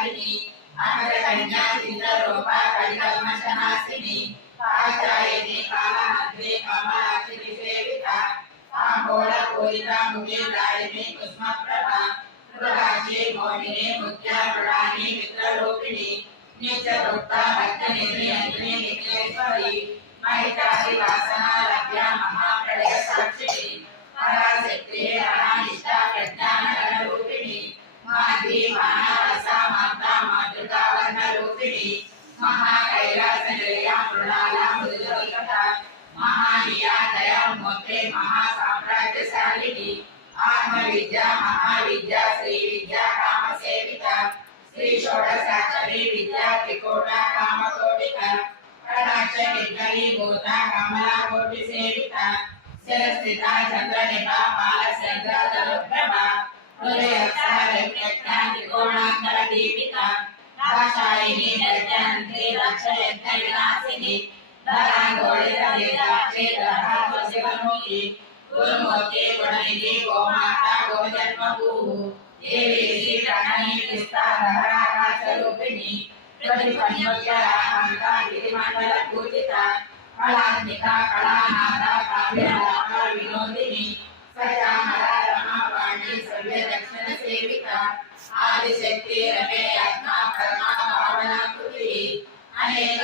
कारिणी अमर कन्या चित्ररूपा कलिकल्मषनाशिनी कात्यायनी कालानद्वे कमलाक्षि सेविता ताम्बूलपूरिता मुखे दारिणी कुसुमप्रभा मृगाक्षी मोहिनी मुद्रामृणानी मित्ररूपिणी नित्यभुक्ता भक्तनिधि नित्येश्वरी महितादि वासना लभ्या महाप्रलय साक्षिणी पराशक्ति अनादिष्टा प्रज्ञान रूपिणी माधी मानसा माता मातृका वर्ण रूपिणी महाकैलास निलया मृणाला मृदुकथा महानिया दया मोत्रे महासाम्राज्यशालिनी आत्मविद्या महाविद्या श्री विद्या काम सेविता श्री षोडशाक्षरी विद्या त्रिकोटा कामकोटिका कटाक्ष विद्गली भूता कमला कोटि सेविता शिरस्थिता चंद्रनिभा बालचंद्र तरुप्रभा हृदयक्षा त्रिकोणांतर दीपिका दाक्षायिनी दैत्यान्त्री रक्षयन्त विनाशिनी धरांगोलित वेदाक्षे दहा शिवमुखी गुरुमूर्ति गुणनिधि गोमाता गोजन्मभूः देवी श्री प्रणयी विस्तारहराकाशरूपिणी प्रतिपन्योच्चराहंता गिरिमंडल पूजिता कलात्मिका कलानादा काव्यलापा विनोदिनी सचामरा रमावाणी सव्य दक्षिण सेविका आदिशक्ति रमे आत्मा परमा भावना कृति अनेक